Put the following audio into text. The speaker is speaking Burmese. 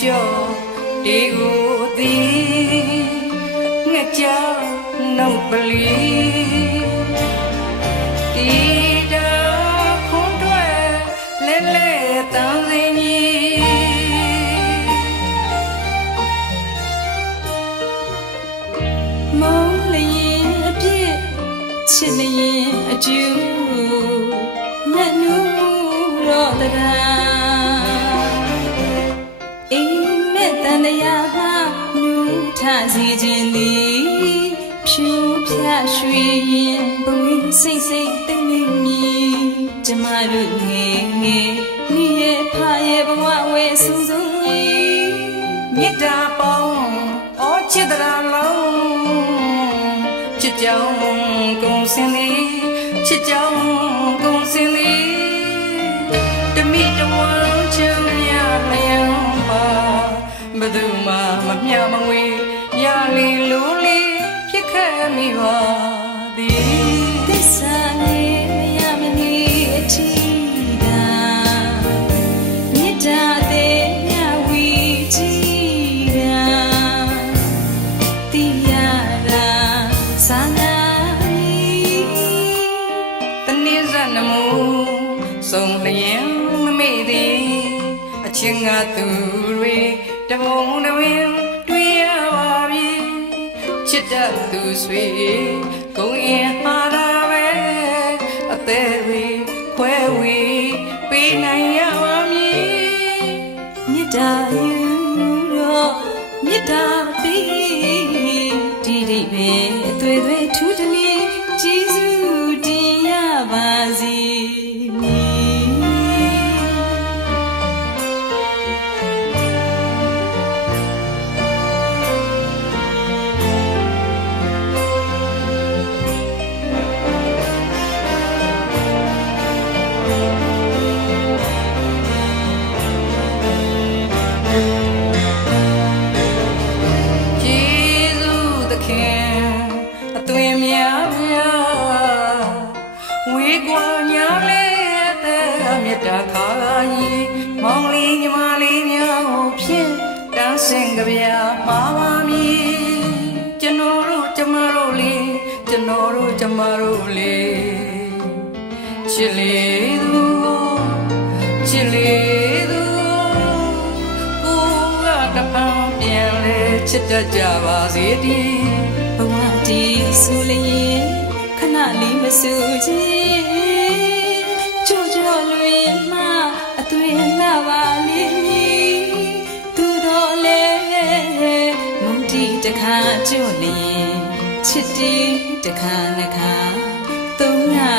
ကြောဒီကိုသည်ငှက်ကြောနှုတ်ပလီဒီတော့ခွန်တွဲလဲလဲတန်းစင်ကြီးမုန်းလျင်အပြစ်ချစ်လျင်အကျူငှက်နူးတော့တရာအိမ်မဲ့တန်တရားမှာနူးထစီခြင်းသည်ဖြူဖြာရွှေရင်ဘဝစိတ်စိတ်သိမ့်သိမ့်မြည်ကျမတို့ငယ်ငယ်မိရဲ့ဖရဲ့ဘဝဝဲစူးစုံကြီးမြတ်တာပေါင်းအော်ချစ်တရားလုံးချစ်ကြောင်ကုန်စင်သည်ချစ်ကြောင်ကုန်စင်သည်တမိတဝမ်းချမ်းမြလျံပါဘယ်သူမှမမျှမဝေရလီလူလီဖြစ်ခဲ့မိပါသည်သစ္စာလေးမရမနေအထီးတာမြတ်တာသေးမြဝီကြည်တာတရားတာစာနာတနည်းစနမူဆုံးလျင်မမေ့သည်အချင်းငါသူတွေတဘုံတဝင်းတွေ့ရပါပြီချစ်တတ်သူဆွေကိုယ်ရင်ဟာတာပဲအသေးဝေခွဲဝေပေးနိုင်ရပါမည်မေတ္တာယူတော့မေတ္တာပေးဒီဒီပဲအသွေးသွေးထူးတလီကျေးဇူးတင်ရပါစေအသွင်များများဝေကွာညာလေးတဲ့မြတ်တာခါကြီးမောင်လေးညီမလေးများကိုဖြင့်တန်းစင်ကြပြမှာပါမည်ကျွန်တော်တို့ကျမတို့လေးကျွန်တော်တို့ကျမတို့လေးချစ်လေးသူချစ်လေးသူကိုကတပံပြန်လေချစ်တတ်ကြပါစေဒီဘဝတီဆူလျင်ခဏလေးမဆူခြင်းကြိုကြော်လွင်မှအသွင်လှပါလိမ့်မည်သူတော်လေမုန်တီတခါကြို့လျင်ချစ်တီတခါနှခါသုံးနာ